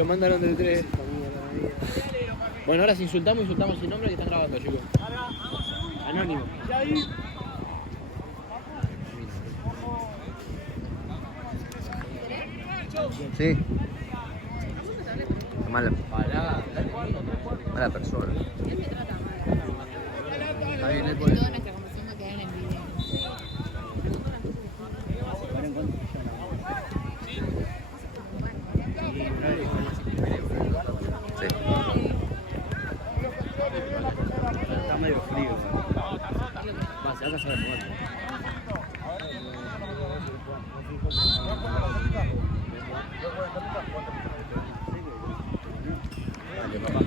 Lo mandaron de 3. Bueno, ahora si insultamos sin nombre que están grabando, chicos. Anónimo. Sí. Mala persona. Está bien, él puede. Toda nuestra conversación va a quedar en video. Sí. Está medio frío. Va, se va a casar el muerto. Dale, papá.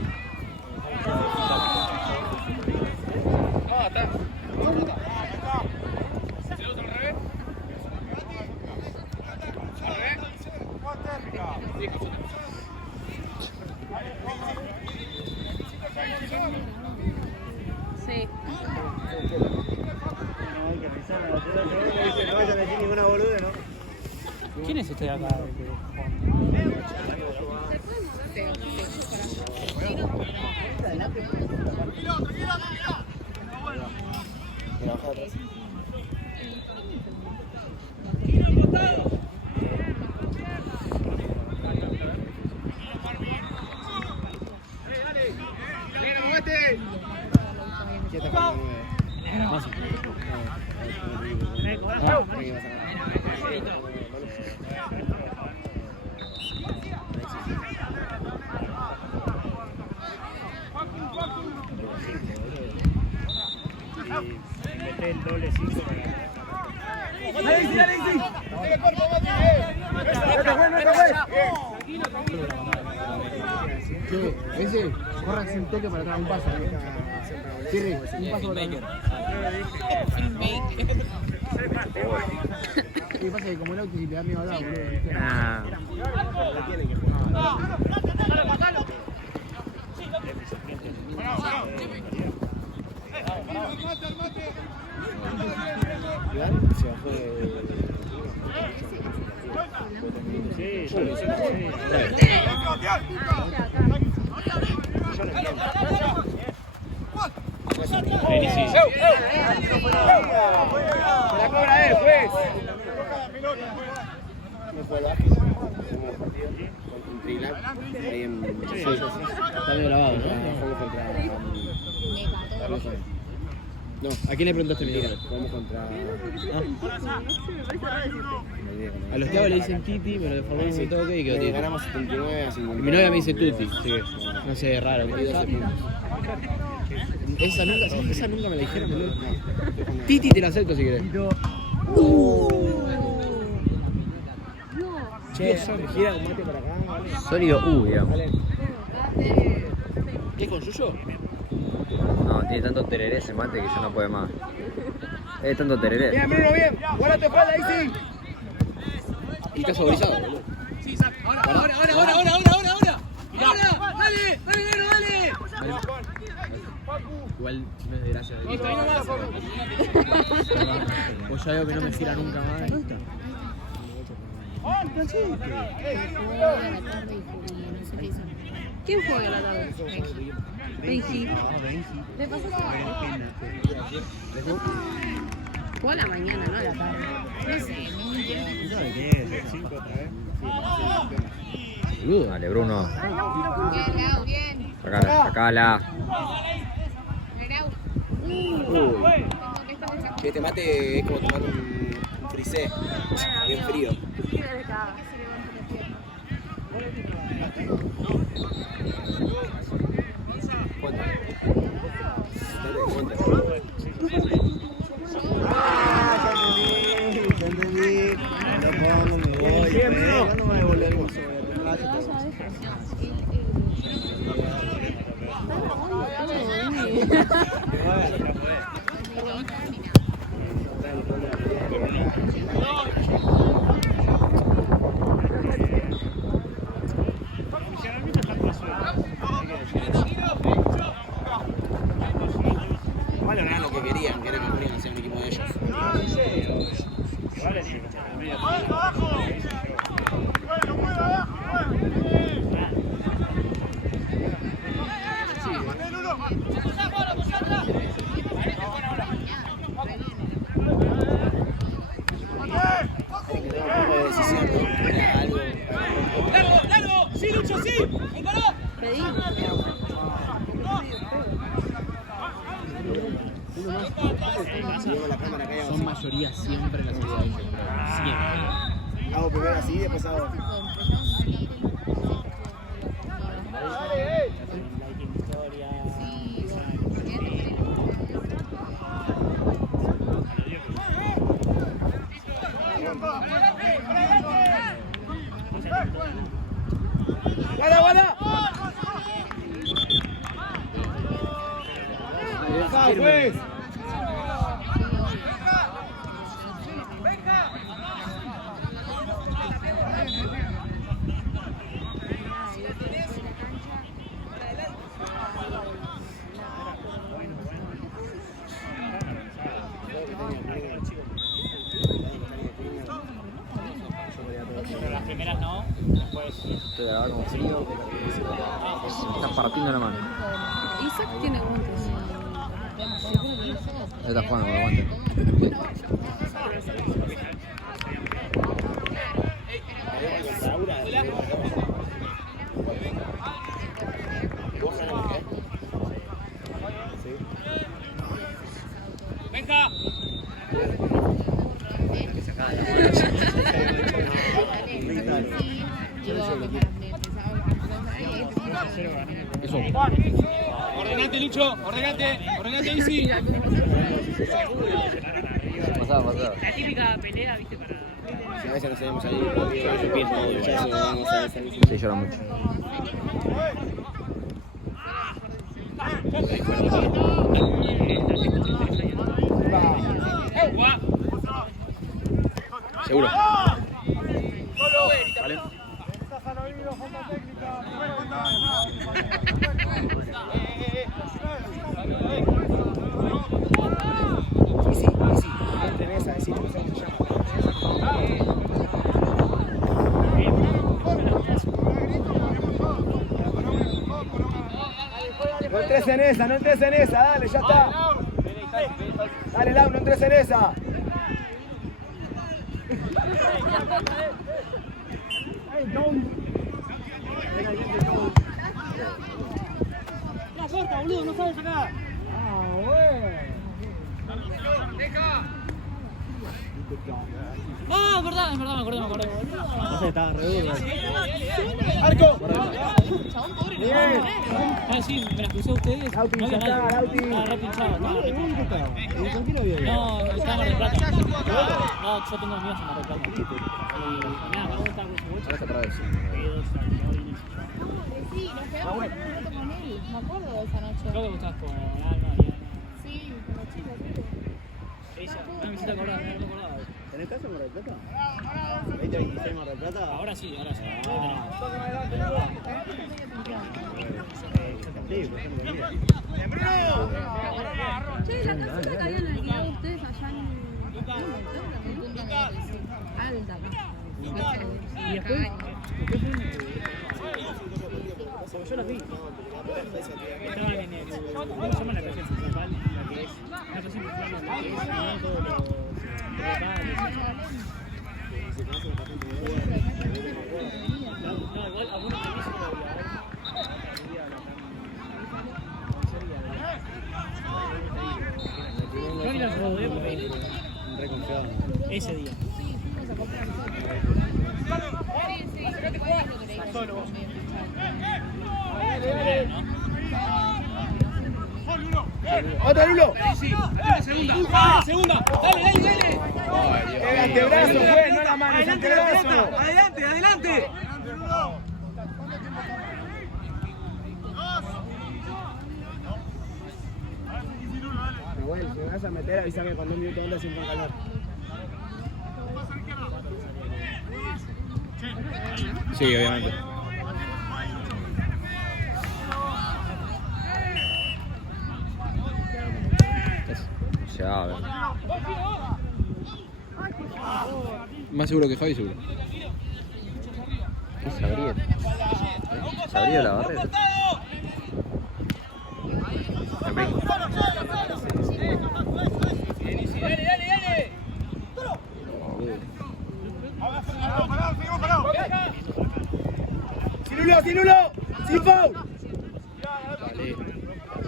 Sí. No vayan a decir ninguna boluda, ¿no? ¿Quién es este de acá? El doble 5. Che, ese, córranse un toque para atrás, un paso. Tiene un paso para atrás. ¿Qué pasa? Que como el auto si te da miedo al lado, Iván se bajó de... Sí, yo lo hice. La cobra él, pues. No fue bajo. Hicimos partido con un Trilac ahí en... Está medio grabado, Jugamos contra... No, ¿a quién le preguntaste mi nombre? Jugamos contra... A los Tiagos le dicen Titi, pero le formamos un toque y quedó Titi. Ganamos 79 a 50. Y mi novia me dice Tuti, así que no sé, es raro. Esa nunca me la dijeron, boludo. Titi te la acepto si querés. Che, gira un mate para acá, ¿vale? Sólido digamos. ¿Qué es con Yuyo? No, tiene tanto tereré ese mate que ya no puede más. Es tanto tereré. Bien, Bruno, bien. Guárdate espalda, ahí sí. Y está saborizado, boludo. Ahora. Dale. Igual, si no es de gracia. Pues ya veo que no me gira nunca más. ¿Quién juega a la tarde? Benji. ¿Le pasas a juega a la mañana, no a la tarde. No sé, ningún tiempo. Boludo. Dale, Bruno. Bien, Lau, bien. Sacala. Che, este mate es como tomar un frisé, bien frío. ¿Cuándo me devolvemos? Igual no era lo que querían, que era que querían hacer un equipo de ellos. Pedí. Luego la cámara acá Son mayoría siempre la salida de ellos. Siempre. hago primero así y después hago. ¡Guarda, guarda! Pues. Las primeras no, después. Estoy acá como frío. Me está partiendo la mano. Isaac tiene guantes. Ya está jugando con el guante. ¡Venga! Eso. Ordenate, Lucho, ordenate, Isi. Pasaba. La típica pelea, viste, para. Si a veces no sabemos salir, yo pienso en el chazo, vamos a salir. Sí, llora mucho. Seguro. Vale. No entres en esa, dale, ya está. Dale, Lau, no entres en esa. La corta, boludo, no sabes sacar. Ah, es verdad, me acordé. No sé, estaba re duro. ¡Arco! Ah, sí, me la puse a ustedes. Lauti, No ya había está, nadie. Lauti. Estaba re pinchado. ¿Con quién había ido? No, el cámara de plata. No, yo tengo el mío, se me reclama. Y nada, me gusta Ahora está otra vez. Sí, nos quedamos un rato con él. Me acuerdo de esa noche. Creo que vos estabas con Alma y Ana. Sí, con la chica, creo. Ella, no me hiciste acordar, no me acordaba. ¿Tenés caso en Mar del Plata? ¿20-26 Mar del Plata? Ahora sí. Sí, por ejemplo, mira. Che, la casita que habían alquilado ustedes allá en Punta Negra. Alta. Y después, yo las vi. Estaban en el. ¿Cómo se llama la estación principal? La que es. La estación principal la que es. Todos los locales. No, igual algunos también se lo yo ni las rodé porque Reconfiado. ese día. ¡Otro Lulo! Segunda, dale. El antebrazo, fue, no la mano, el antebrazo. Adelante. Bueno, si me vas a meter, avísame cuando un minuto onda sin con calor. Sí, obviamente. Ya, a ver. Más seguro que Javi, seguro. ¿Qué es Gabriel? ¿Se abrió la barrera? ¡Cirulo! sin uno, sin foul. Dale.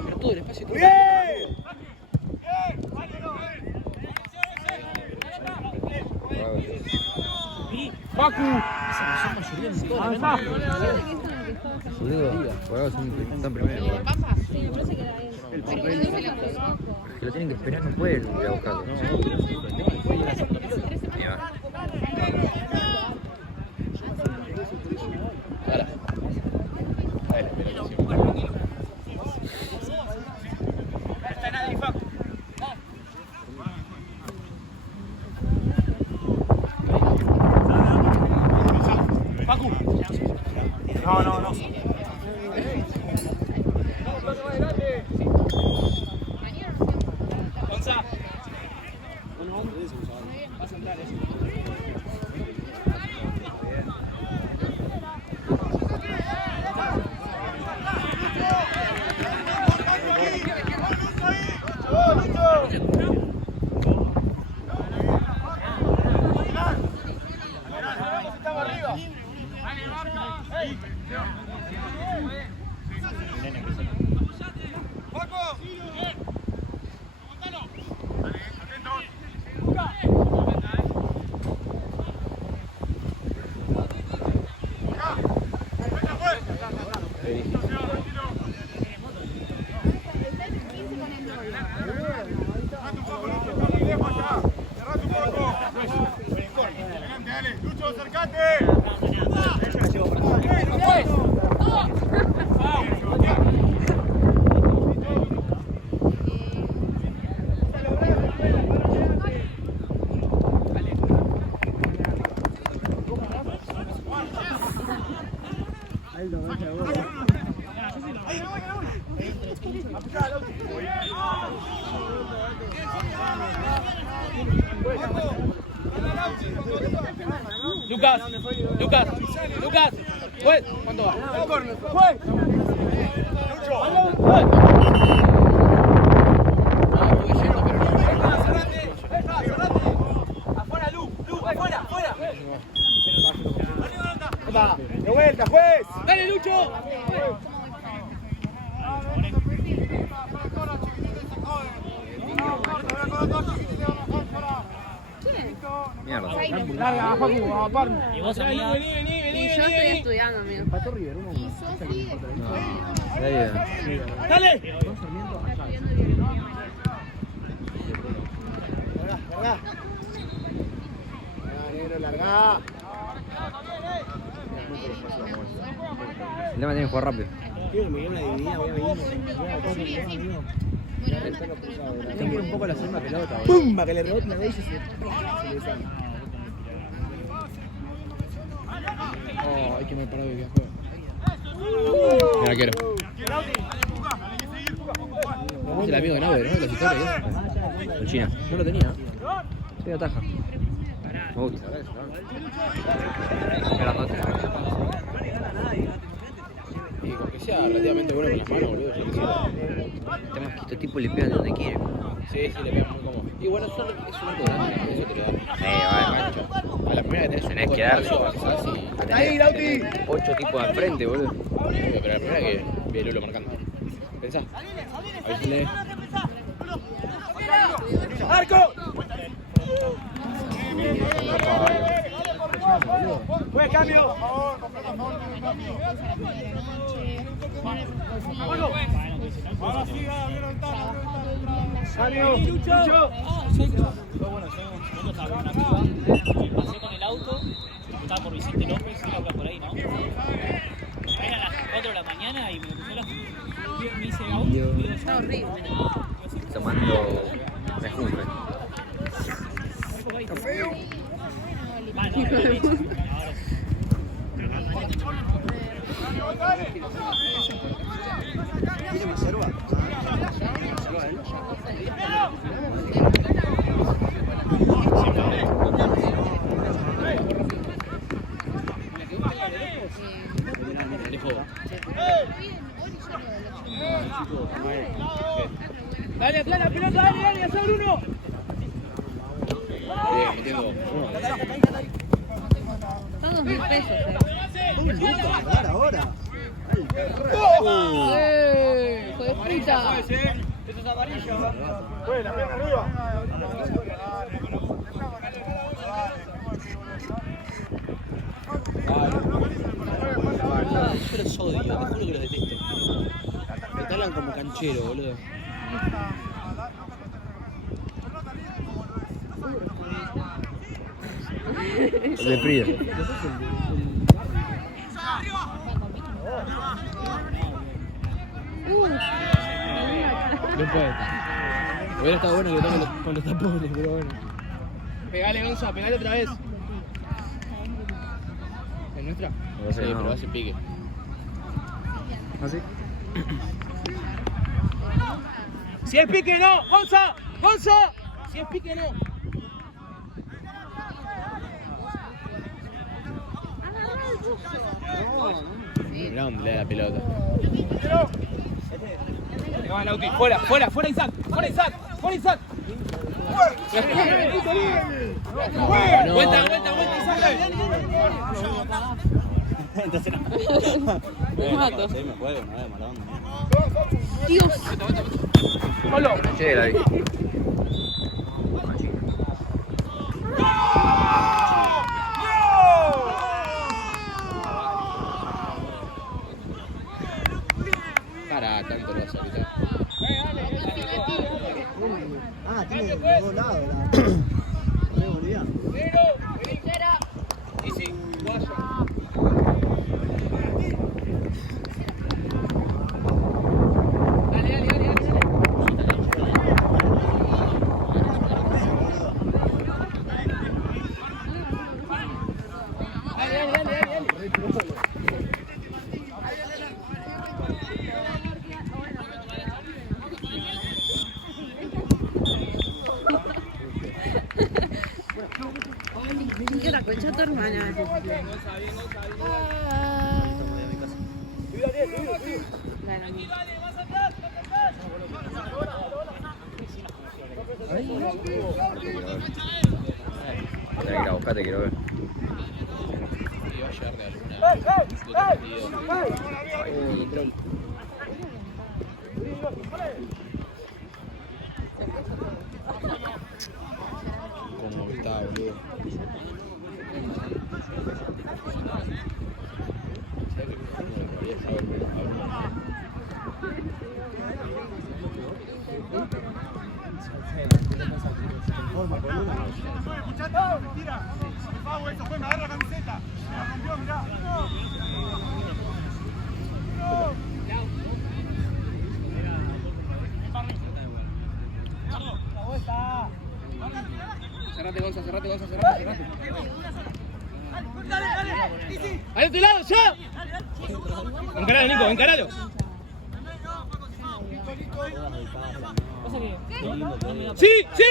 Pero todo el espacio. Muy bien. Facu. Esa mayoría en toda la Boludo, por algo están primero. ¿El Papa? Sí, me parece que era él. Pero no se la jugó. Que lo tienen que esperar, no pueden ir a buscarlo. Ahí va. Ahora. No. Lucas, ¿cuánto va? De vuelta, juez. ¡Dale, Lucho! Mierda. Larga, Facu, a par. Y vos, amiga. Y yo estoy estudiando, amigo. ¡Dale! Larga. Negro, larga. El tema tiene que jugar rápido. Tiene que ir un poco a la segunda pelota. ¡Pumba! Que le rebote una de ellas y se le sale. Oh, hay que me parar de que juega. Mira, quiero. Es el amigo de Nader, ¿no? Los historias. Con China. No lo tenía. Sí, ataja. Me gusta. Grandote. Y con que sea relativamente bueno con las manos, boludo. El tema es que este tipo le pega de donde quiere. Sí, le pega muy cómodo. Y bueno, es un arco grande, ¿no? Eso te lo da. Vale. A la primera que Tenés que darle. Ahí, Lauti. 8 tipos al frente, boludo. Pero la primera que ve Lulo marcando. Pensá. Avísale. ¡Arco! ¡Buen cambio! ¡Cambio! ¡Lucho! Pasé con el auto, estaba por Vicente López, iba por ahí, ¿no? Eran las 4 de la mañana y me puse las... Me hice auto. Está horrible. Tomando mejunje. Dale, la pelota, dale, a hacer uno. Bien, metiendo. Son 2.000 pesos. ahora. ¡Hijo de puta! Eso es amarillo. Bueno, ven arriba. Yo los odio, te juro que los detesto. Me talan como canchero, boludo. De frío. No puede. Hubiera estado bueno que tomen con los tapones, pero bueno. Pegale, Gonza, pegale otra vez. ¿Es nuestra? No sé, Sí, no. pero hace pique. ¿Ah, sí? Si es pique, no. Gonza, Gonza. Si es pique, no. Mirá dónde le da la pelota. Fuera, fuera, fuera Isaac, fuera Isaac, fuera Isaac. Vuelta, Isaac. Entonces no. Me mato. Sí, me juego, no de mala onda. Dios. Che, la vi. Pará, tanto lo vas a gritar. Ah, tiene de los dos lados. Me volvía. ¿Qué la concha tu hermana? Tenés que ir a buscar, te quiero ver. Y va a llegar de alguna. Como que está, boludo. Cerrate, Gonza, cerrate. ¡Ahí a tu lado, ya! Encaralo, Nico, encaralo. ¡Sí, sí!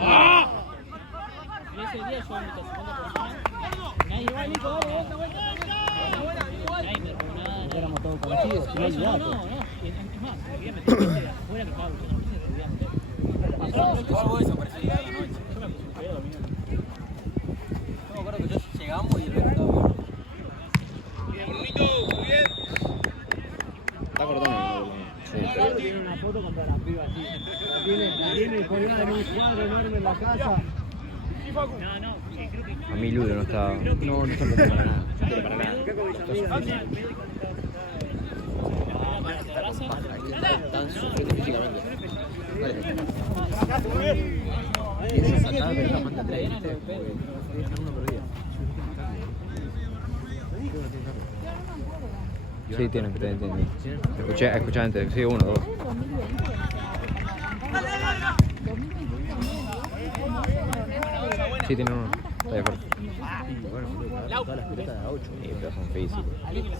¡Ah! Y ese día yo en mi segunda persona. Nadie va, Nico, dale, vuelta. Nadie me robó nada. Éramos todos conocidos. No. Es más, me quería meter gente de afuera que estaba luchando. Me quería meter. Pasó algo eso, parecía la noche. Yo me puse un pedo, mira. Yo me acuerdo que yo llegamos y el resto estaba bueno. Está cortando. Sí, Tiene una foto contra las pibas así. La tiene colgada en un cuadro enorme en la casa. No, creo que. a mí Ludo no estaba. No está cortando para nada. Pero para nada. Están sufriendo físicamente. Sacada, pero la manda atrás, ¿viste? Porque dejan uno por día. Sí, tienen, Escuché antes, sí, 1, 2. Sí, tiene uno. Está de acuerdo. Bueno, todas las pelotas de 8. Sí, pero son físicos.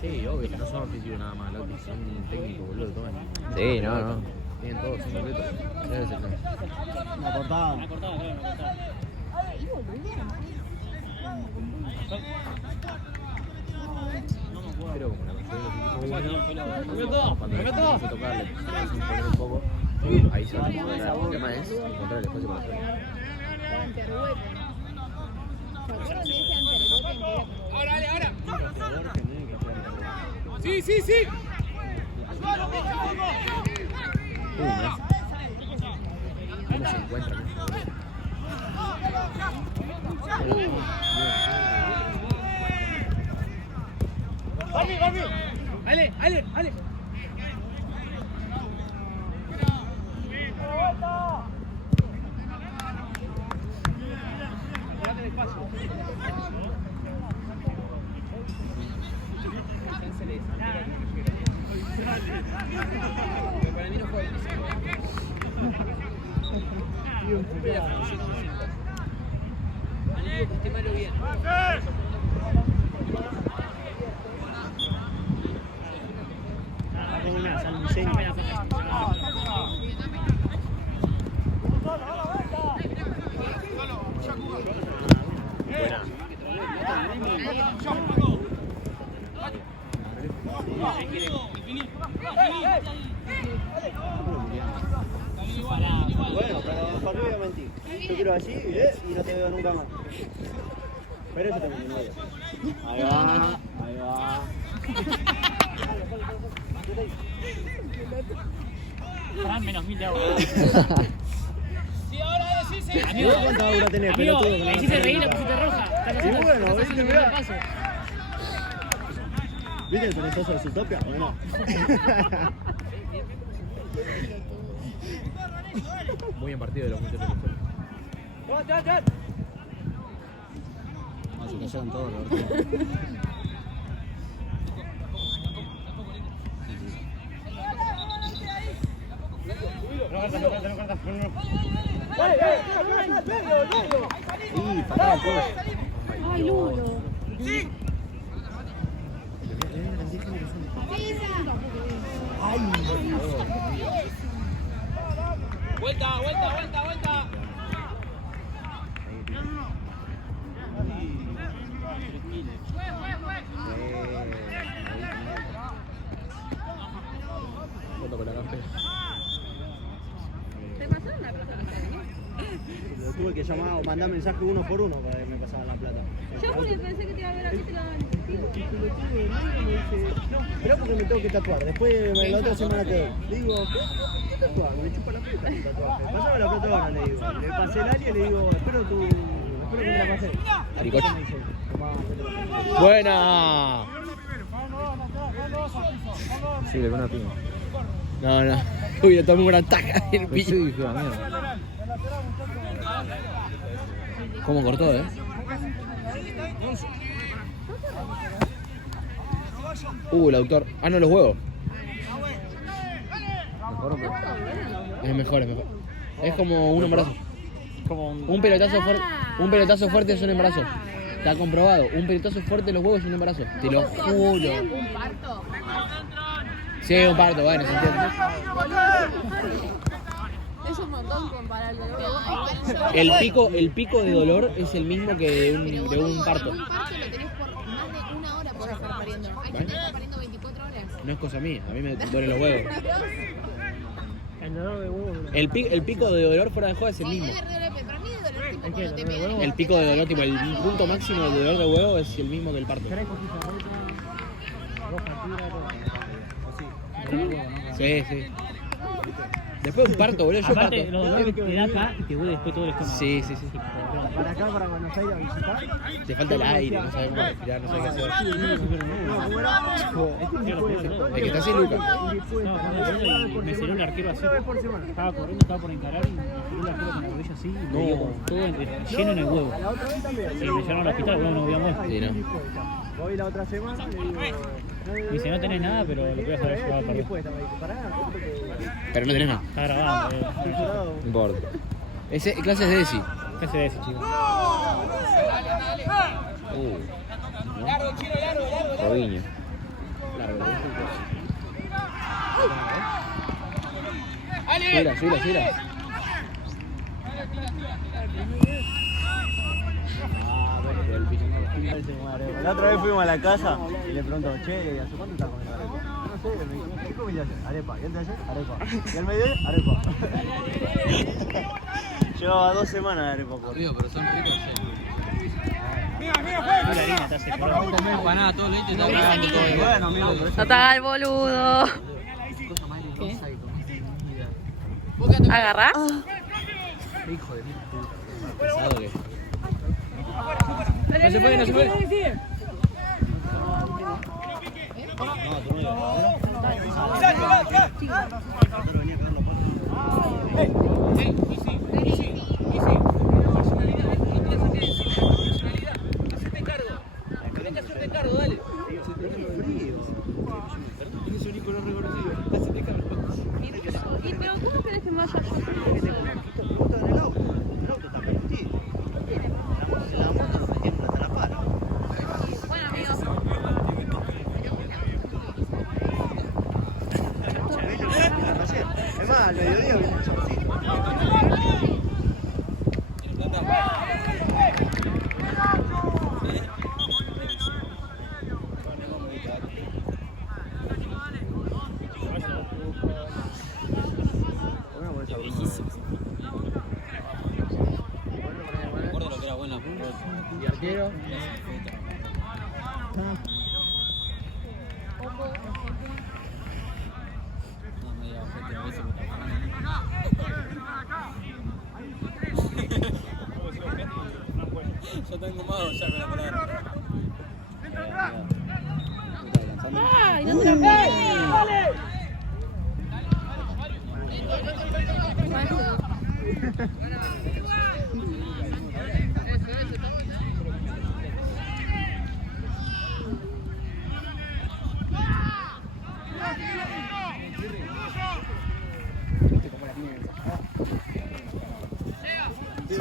Sí, obvio, que no son físicos nada más, loco, son técnicos, boludo, toman. Sí, no. Tienen todos, son completos. Debe ser. Una cortada. Me ha cortado, claro, me ha cortado. Pero como la mayoría de los equipos cuando les empieza a tocar, le empiezan a poner un poco, ahí se va a recuperar. El tema es encontrar el espacio para hacerlo. Ahora, ahora. ¿Cómo se encuentran? Ale. Para mí no fue. Que esté malo bien. Bueno, pero ¿para qué voy a mentir? Yo quiero así y no te veo nunca más. Pero eso también me Ahí va. Fran, menos 1000 de agua. Amigo, ¿cuánta agua tenés? Amigo, Pelotudo, me hiciste reír, la pusiste roja. Y bueno, viste, mirá. Paso. ¿Viste el perezoso de Zootopia o no? Muy bien partido de los muchachos. No, se cayeron todos, la verdad. Sí, patada el coche. Ay, Lulo. Vuelta. Foto con la campera. ¿Te pasaron la plata? Lo tuve que llamar o mandar mensaje uno por uno para que me pasaran la plata. Yo pensé que te iba a ver a ti, te la daban. No, pero porque me tengo que tatuar. Después la otra semana te doy. Le digo, ¿qué tatuaje? Me chupa la puta mi tatuaje. Pasame la plata ahora, le digo. Le pasé el área y le digo, espero que me la pases. Ricoche. Me dice, tomá, ¡Buena! Sí, le con una piña. No. Uy, le tomé una taca del Pues sí, pillo. dije, la mierda. ¿Cómo cortó, el autor. Ah, no, los huevos. Mejor o peor. Es mejor. Es como un embarazo. Como Un pelotazo fuerte es un embarazo. Está comprobado. Un pelotazo fuerte en los huevos es un embarazo. Te lo juro. ¿Un parto? Sí, un parto, bueno, se entiende. Es un montón compararlo. El pico de dolor es el mismo que de un parto. Un parto lo tenés por más de una hora por estar pariendo. Hay gente que está pariendo 24 horas. No es cosa mía, a mí me duelen los huevos. el dolor de huevo. El pico de dolor fuera de joda es el mismo. Para mí de dolor tipo cuando te pegan. El pico de dolor, tipo el punto máximo de dolor de huevo es el mismo que el parto. Sí. Después de un parto, boludo, yo parto. Aparte, los dolores que te da acá y te vuelve después todo el estómago. Sí. para acá, para Buenos Aires a visitar. Te falta el aire, no sabes cómo respirar, no sabes qué hacer. No, ¿cómo era? Es que está así, Lucas. Me cerró el arquero así. Estaba corriendo, estaba por encarar y me cerró el arquero con la rodilla así. Y me dio con todo lleno en el huevo. La otra vez también. Sí, me llevaron al hospital, bueno, no habíamos. Sí, ¿no? Voy la otra semana y le digo. Me dice, no tenés nada, pero lo voy a hacer llevar para Después me dice, pará, Pero no tenés nada. Está grabado. No importa. Clases de ESI. ¿Qué hace de ese chico? Robinho. Subila. La otra vez fuimos a la casa y le pregunto, che, ¿hace cuánto estás comiendo arepa? No sé, me dijo, ¿qué comiste ayer? Arepa. ¿Y antes de ayer? Arepa. ¿Y al mediodía? Arepa. Llevaba 2 semanas de arepa por día. Pero son ricos. harina te hace color. Empanada, todo leche, todo bueno, amigo. No te hagas el boludo. ¿Agarrás? Hijo de puta. Pesado que. No se puede, no se puede. ¿Y pero cómo querés que me vaya? Bueno, amigos. Es más, al mediodía viene el chorcito. Recuerdo lo que era buena. Y arquero. No, me digas, fue que veces yo tengo mago ya con la palabra. ¡Ay, no te la pegues! ¡Vale!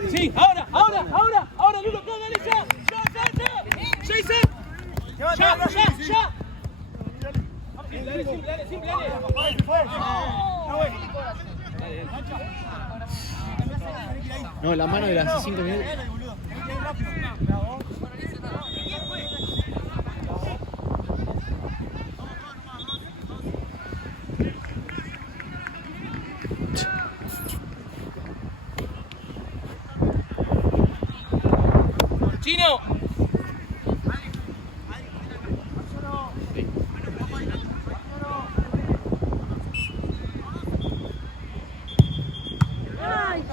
Sí, ahora, Lulo, dale ya. Ya. Simple. No, la mano de las hace 5 minutos. Chino.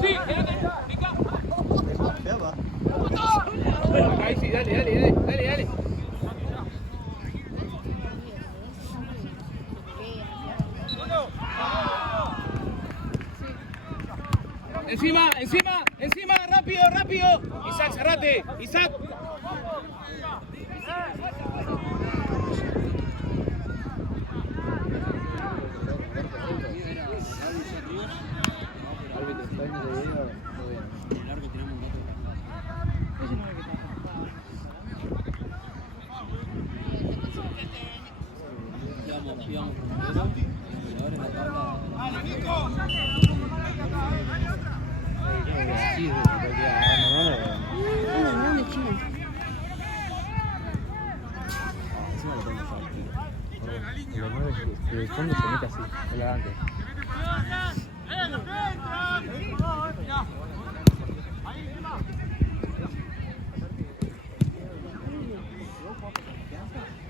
Sí, ahí sí, dale. Encima, rápido. Isaac, cerrate. Isaac. El fondo se mete así, elegante.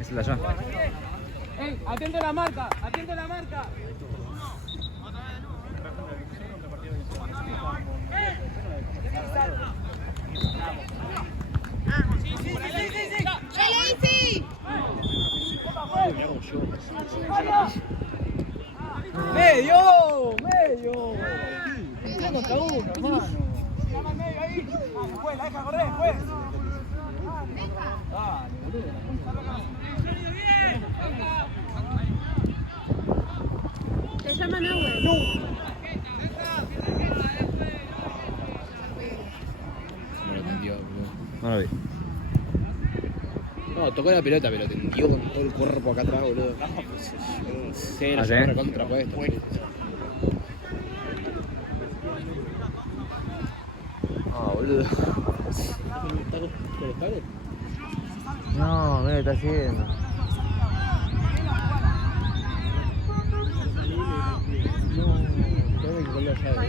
Esa es la llave. Atento a la marca. ¡Medio! ¡Ya contra uno, hermano! ¡Llama al medio ahí! ¡Después, la deja correr, después! ¡Dale, boludo! Te llaman Nahuel. No lo vi. No, tocó la pelota, pero tendió con todo el cuerpo acá atrás, boludo. Sí, ¿Ah, sí? la contrapuesta. Ah, boludo. ¿Está con el cable? No, mira, está haciendo. No, tengo que colgar la llave.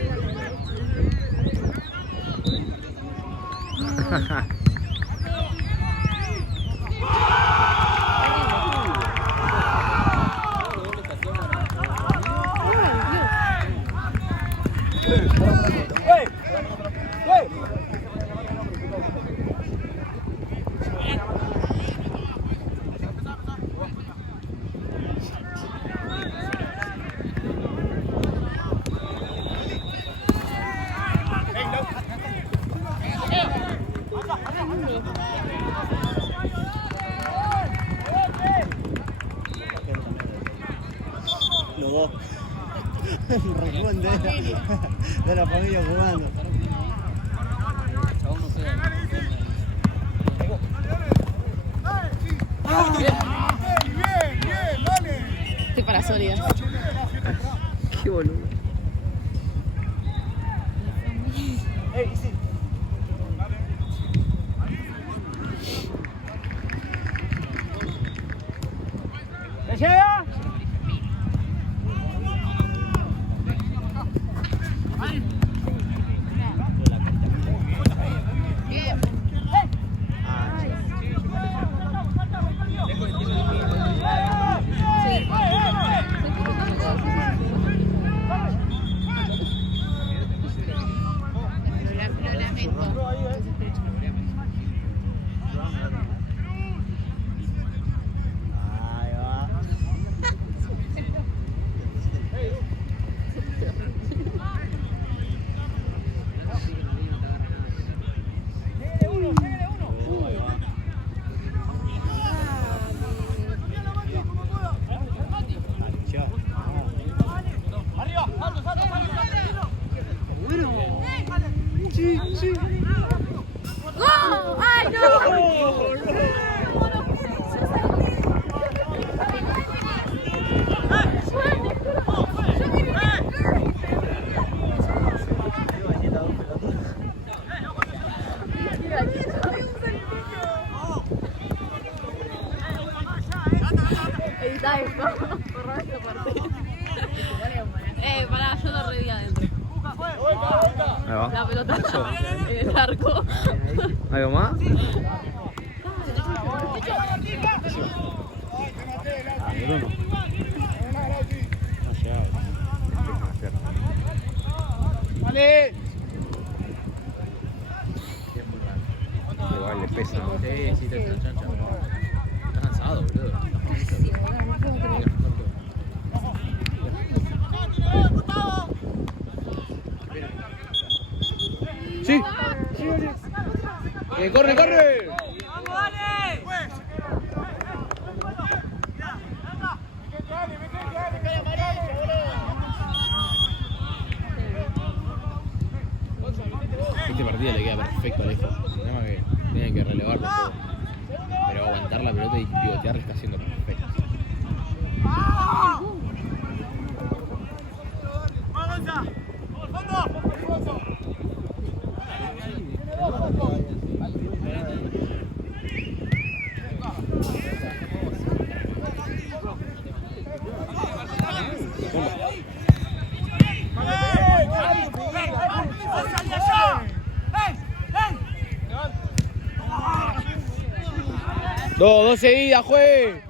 Rojo. Rojón de la familia jugando. Chabón no sé. Estoy para sólidas. Qué boludo. ¿Me llega? Bien. Lo lamento. Ahí va. ¡No! ¡Ay, no! Edita esto. Borra esta parte. Pará, yo lo reví adentro. Ahí va. La pelota en el arco. ¿Algo más? Bruno. Vale. Igual le pesa. Sí, sí, te chancha. Estás cansado, boludo. Sí. Corre, corre. Este partido le queda perfecto al Efe. El problema es que tienen que relevarlo todo. Pero aguantar la pelota y pivotear le está haciendo perfecto. Dos seguidas, juez.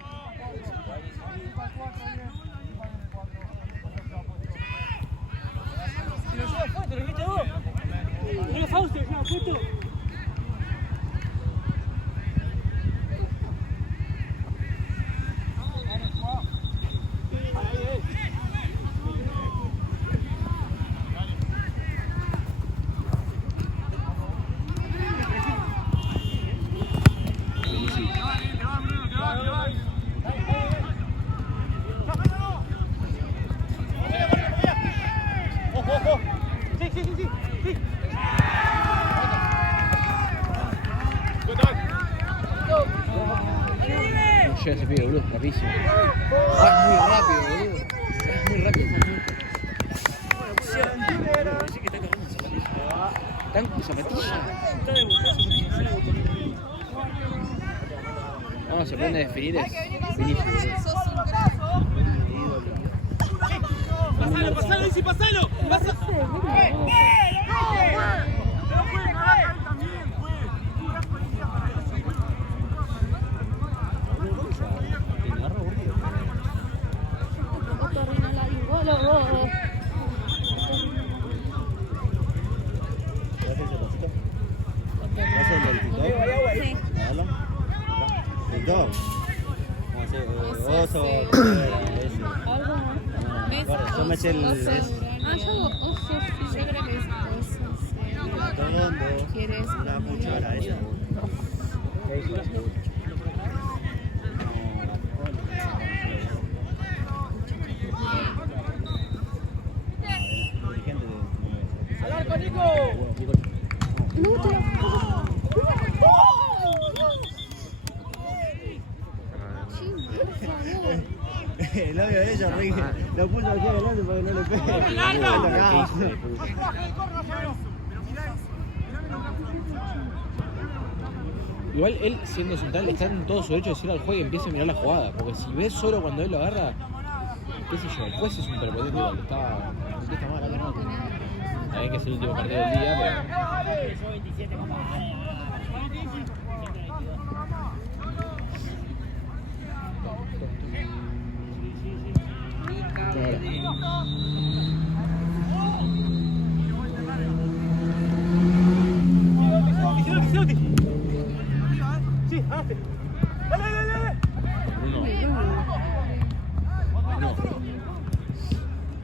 Llega ese pibe, boludo, rapidísimo. Ah, es muy rápido, boludo. Es muy rápido. Está en zapatilla. No, se pone a definir es Vinicius. ¡Pasalo, pasalo, Isi, pasalo! Yo me eché el... Ah, yo osos. Yo creo que es osos. Redondo. ¿Quieres? La cuchara esa. El novio de ella, Ricky, lo puso aquí adelante para que no le pegue. Igual él, siendo central, está en todo su derecho de decir al juez que empiece a mirar la jugada. Porque si ves solo cuando él lo agarra, qué sé yo, el juez es un prepotente igual. Está mal, acá no. También que es el último partido del día, pero...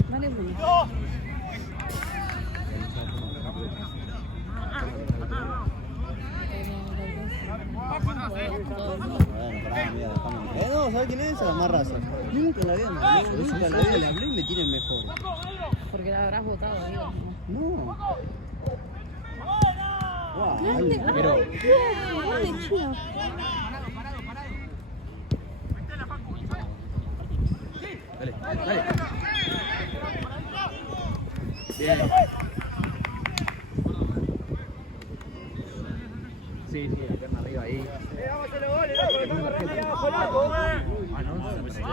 Vale, Bruno. No, ¿sabes quién es? La más raza. Nunca la habían nunca la habían, le hablé y me tienen mejor. Porque la habrás votado, digo. No. Wow, Pero... Ay, chido. Dale, dale. Bien. Sí, la pierna arriba ahí. Ah, no, se me salió.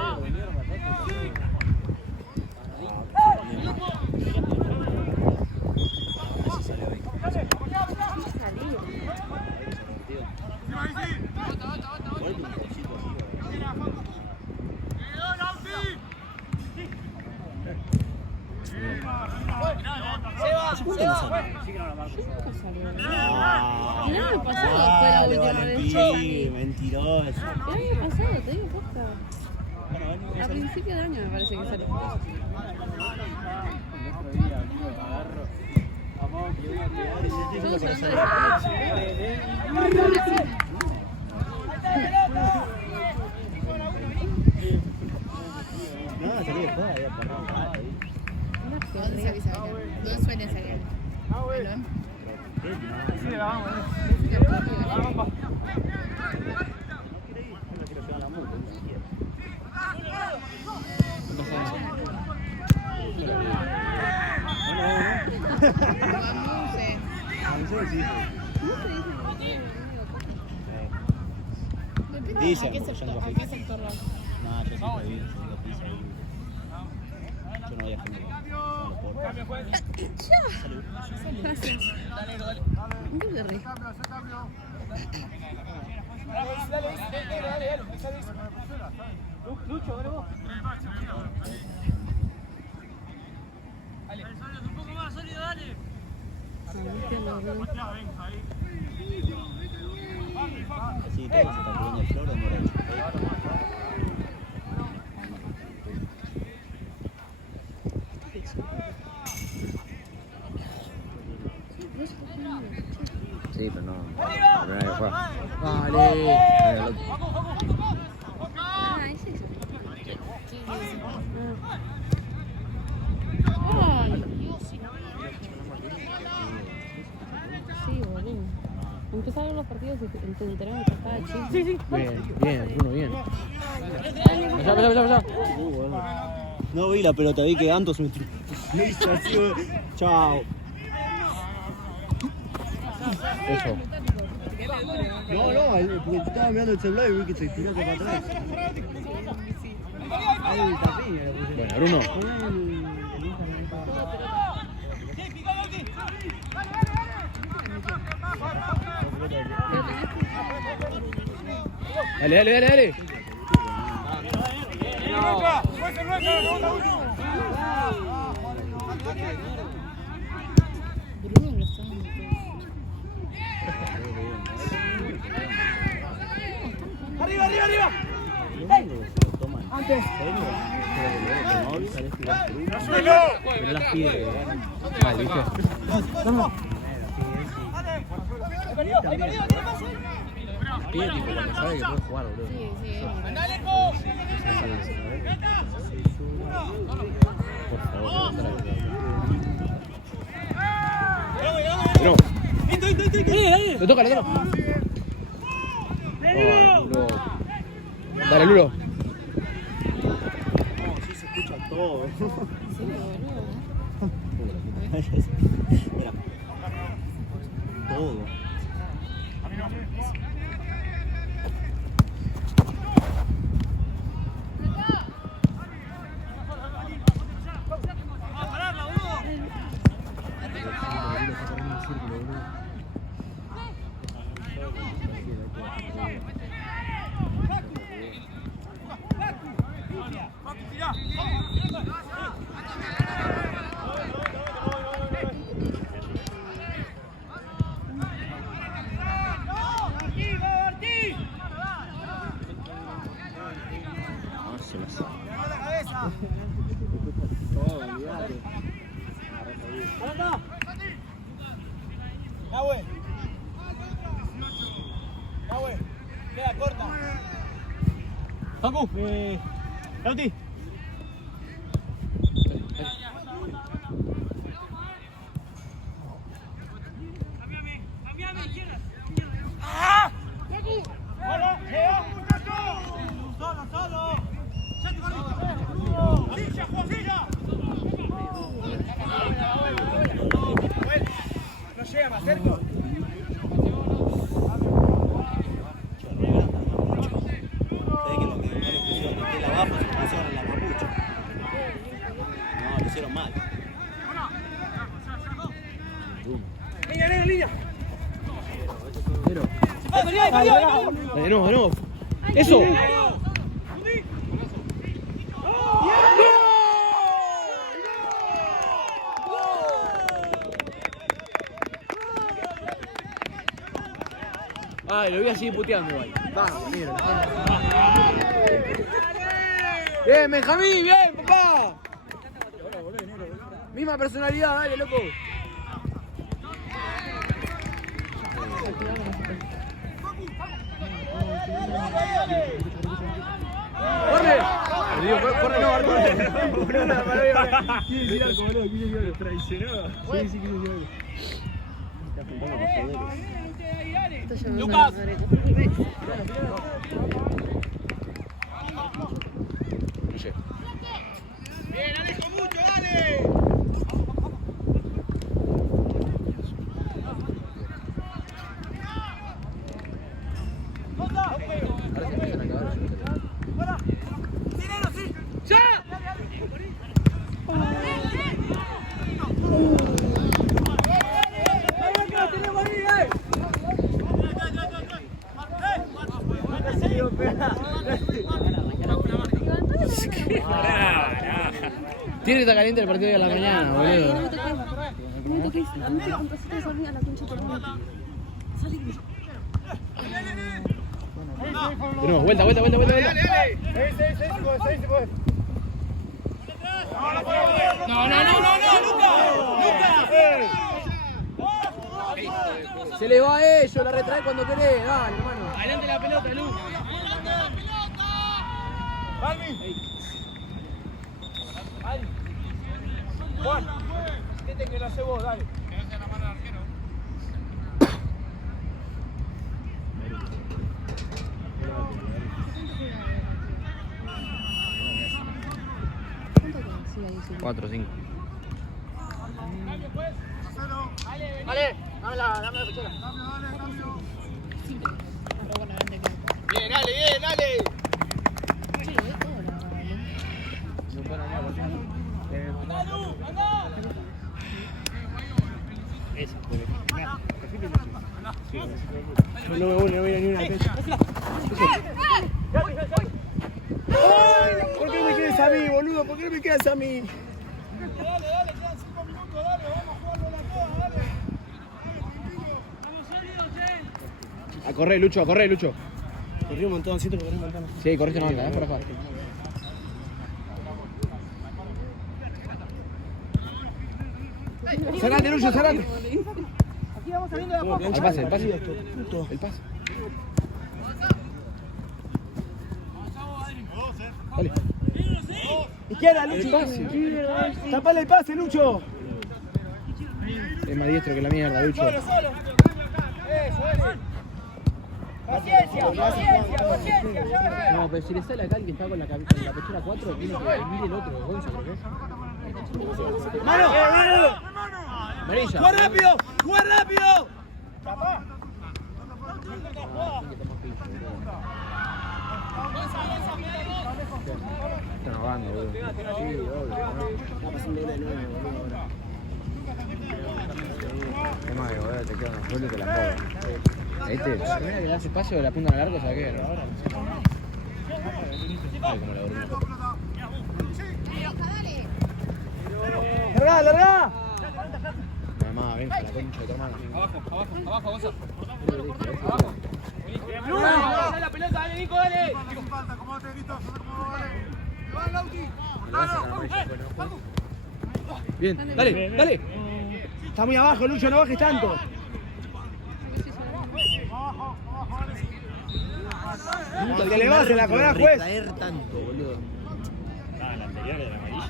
El año pasado fue la última vez. Sí, mentiroso. El año pasado, te digo posta. A principio de año me parece que salió. Yo soy No, salí de joda, había parado. ¿Dónde se avisa? ¿Dónde suelen salir? Sí, vamos, Dicen, ¿A qué sector vas? no, yo sí lo vi, yo no voy a generar. Gracias. ¿Qué te ríes? Lucho, dale vos. Un poco más sólido, dale. Sí, todo se está poniendo flor de moreno. Sí, pero no. La primera que juega. Vale. Ah, es eso. Ay. Sí, boludo. Empezaron los partidos y te enteraron que estaba chico. Sí, sí. Bien, Bruno, bien. Allá. No vi la pelota, vi que Antos me hizo así. Chao. Eso. No, porque estaba mirando el celular y vi que se tiró para atrás. Ahí el tapín, Bueno, Bruno. Dale. Bruno lo está dando Arriba. Antes. Pero las pide. Vale, ¿viste? Pide tipo cuando sabe que puede jugar, boludo. Sí. Por favor, no. Le toca. Ay, Lulo. Dale, Lulo. todo. Sí, boludo. Mira. Todo. Queda corta. Facu, Lauti. Cambiame izquierda. ¡Ah! ¡Hola! ¡Solo! ¡Ya te corriste! ¡Silla, Juancilla! No llega, me acerco. No. ¡Eso! Ay, lo voy a seguir puteando igual. Vamos, mira. Bien, Benjamín, bien, papá. Misma personalidad, dale, loco. ¡Corre! ¡Corre, no, corre! ¿Quiere decir algo, boludo? ¿Quiere decir algo? ¿Traicionó? Sí, quiere decir algo. ¡Lucas! Bien, Alejo, mucho, dale. Tiene que estar caliente el partido de la mañana, boludo. No me toques. Andale un pasito de salida a la concha por mí. Salí. No, vuelta. No, Lucas. Se le va a ellos, la retrae cuando querés, dale, hermano. Adelante la pelota, Lucas. Juan, que lo hace vos, dale. Que no sea la mano del arquero. ¿Cuánto queda? Sí, ahí sí. 4, 5. Vale, dame la pistola. Bien, dale. Che, lo ve todo, la verdad, No me voy a ni una fecha. ¿Por qué me quedas a mí, boludo? ¿Por qué me quedas a mí? Dale, quedan 5 minutos, dale, vamos a jugarlo la toda, dale. Vamos sólidos, che. A correr, Lucho. Corrí un montón, siento que corrí un montón. Sí, corriste una banda, por acá. Zarate, Lucho, zarate. Aquí vamos saliendo de a poco. El pase. El pase. Dale. Izquierda, Lucho. Tapale el pase, Lucho. Es más diestro que la mierda, Lucho. Solo. Eso. Paciencia, paciencia, paciencia, ya. No, pero si le sale acá el que está con la pechera 4, tiene que venir el otro, Gonza, creo que es. ¡Mano! Amarilla. ¡Juega rápido! ¡Juega rápido! Están ahogando, boludo. Sí, obvio. Está pasando una de nuevo, boludo. Es más, boludo, te queda una fuerte y te la juega. ¿Viste? La primera que le das espacio la punta al largo, ¿sabes qué? Ahora ay, como la dormí. ¡Larga, larga! Mamá, ven con la concha de tu hermano. Abajo, Gonza. ¡Dale la pelota, dale, Nico, dale! Bien, dale, dale. Está muy abajo, Lucho, no bajes tanto. Que le vas en la cobrada, juez. Caer tanto, boludo. La anterior de la amarilla.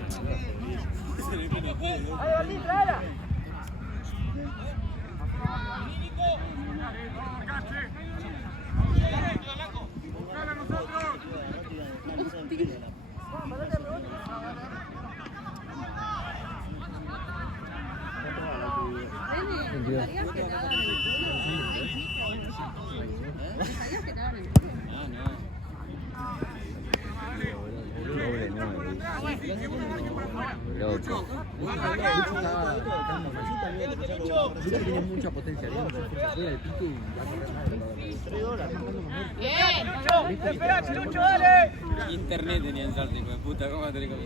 Doble 9. Loco. Lucho tiene mucha potencia, tiene mucha fuerza. Juega el pique y va a correr más. ¡Espera, Lucho, dale! Internet tenía en salto, hijo de puta. ¿Cómo te digo?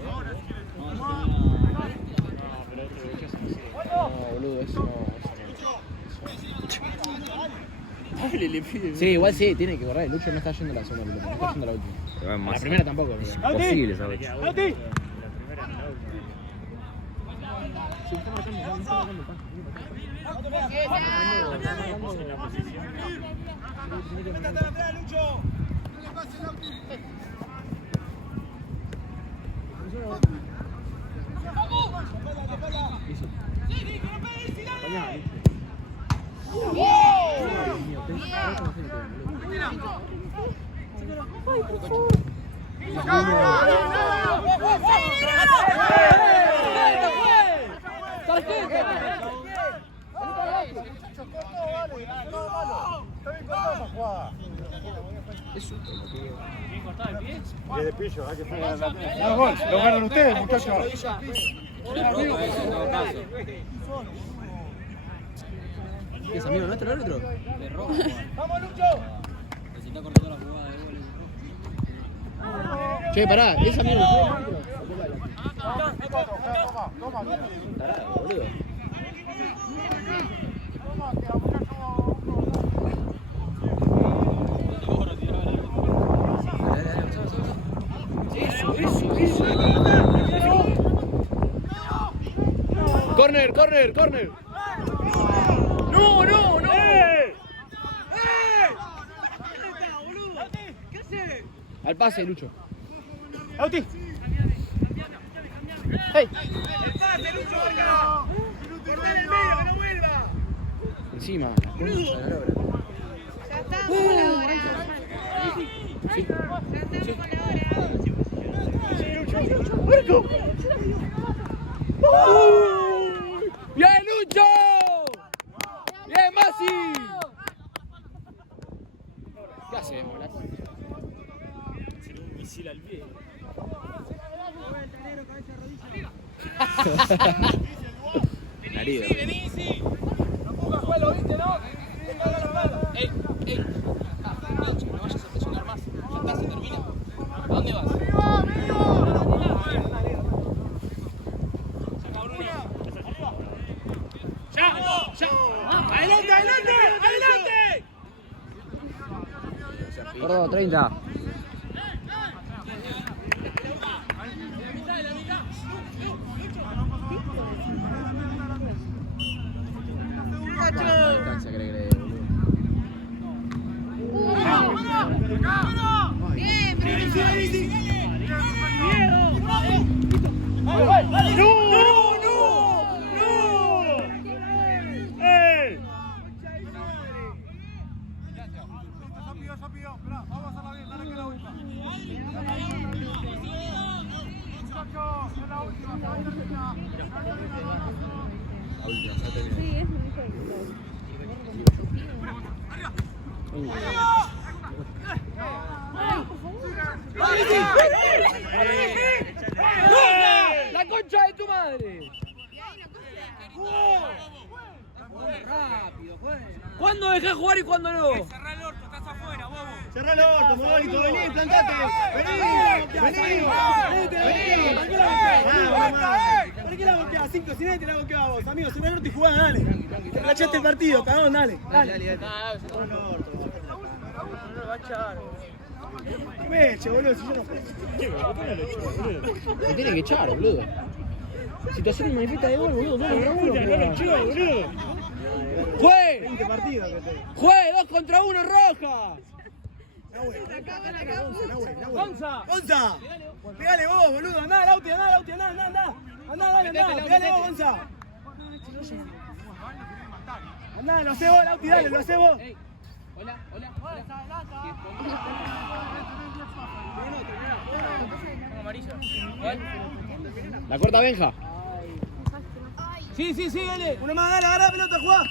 No, boludo, eso no. Sí, igual sí, tiene que correr. Lucho no está yendo a la zona, Lucho, no está yendo a la última. Se va en La masa. primera tampoco. Pero... Imposible, ¿sabes? ¡Lauti! Lo ganan ustedes, muchachos. ¿Qué es amigo nuestro el árbitro? De rojo. ¡Vamos, Lucho! Se está cortando la jugada de gol. Che, pará, esa mierda. Boludo. Corner, corner, corner. ¡No, no, no! Al pase, Lucho. ¡Lauti! ¡Hey! ¡El pase, Lucho! ¡Corta en el medio, que no vuelva! Encima. Ya está, vamos a la hora. Sí. Ya estamos a la hora. ¡Marco! ¡Bien, Lucho! ¡Bien, Masi! ¿Qué hacemos, la concha? Un misil al pie. Nariz. ¡Ey! No vayas a presionar más. Ya está, se termina. ¿A dónde vas? ¡Adelante, adelante! ¡Adelante! Gordo, 30. Alcanza, cree, Bien, ¡No, no! ¡No! ¡Ey! La última, ya terminó. Sí, es muy fuerte. ¡La concha de tu madre! Rápido, juega. ¿Cuándo dejás jugar y cuándo no? Cerrá el orto, estás afuera, bobo. Cerrá el orto, Mogolito, vení, plantate. Vení. ¿Por qué la golpeás? 5, si nadie te la golpeaba vos, amigo. Cerrá el orto y jugá, dale. Te rachaste el partido, cagón, dale. Dale. Me eche, boludo, si yo no puedo. Te tiene que echar, boludo. Situación manifiesta de gol, boludo. No lo echó, boludo. ¡Juegue! 20 partidos que te. ¡Juegue! 2 contra 1, roja. ¡Gonza! Pegale vos, boludo. Andá, Lauti, andá. Pegale vos, Gonza. Andá, lo hacés vos, Lauti, dale, lo hacés vos. Hola. Amarillo. La corta Benja. Sí, dale. Una más, dale, agarrá la pelota, jugá.